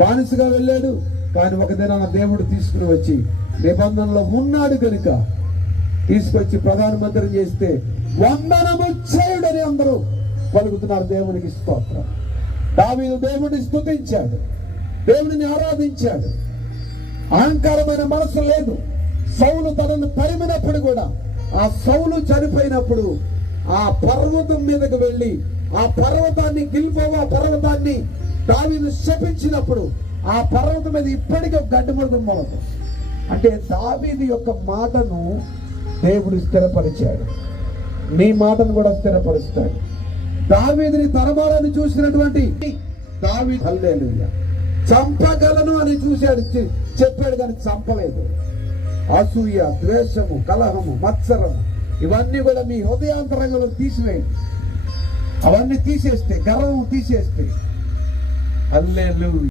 బానిసగా వెళ్ళాడు. కానీ ఒక దినాన దేవుడు తీసుకుని వచ్చి నిబంధనలో ఉన్నాడు కనుక తీసుకొచ్చి ప్రధానమంత్రి చేస్తే వందనము చేయుడని అందరూ పలుకుతున్నారు. దేవునికి స్తోత్రం. దావీదు దేవుడిని స్తుతించాడు, దేవుడిని ఆరాధించాడు. అహంకారమైన మనసు లేదు. సౌలు తనను తరిమినప్పుడు కూడా, ఆ సౌలు చనిపోయినప్పుడు ఆ పర్వతం మీదకు వెళ్ళి ఆ పర్వతాన్ని గిల్బోవా పర్వతాన్ని దావీదు శపించినప్పుడు ఆ పర్వతం మీద ఇప్పటికీ ఒక గడ్డి మృగం మొలదు. అంటే దావీదు యొక్క మాటను దేవుడు స్థిరపరిచాడు. నీ మాటను కూడా స్థిరపరుస్తాడు. దావీదుని తరమాలని చూసినటువంటి దావీదు హల్లెలూయా చంపగలను అని చూశాడు, చెప్పాడు, కానీ చంపలేదు. అసూయ, ద్వేషము, కలహము, మత్సరము ఇవన్నీ కూడా మీ హృదయాంతరంగంలో తీసివేయండి. అవన్నీ తీసేస్తే, గర్వం తీసేస్తే హల్లెలూయా.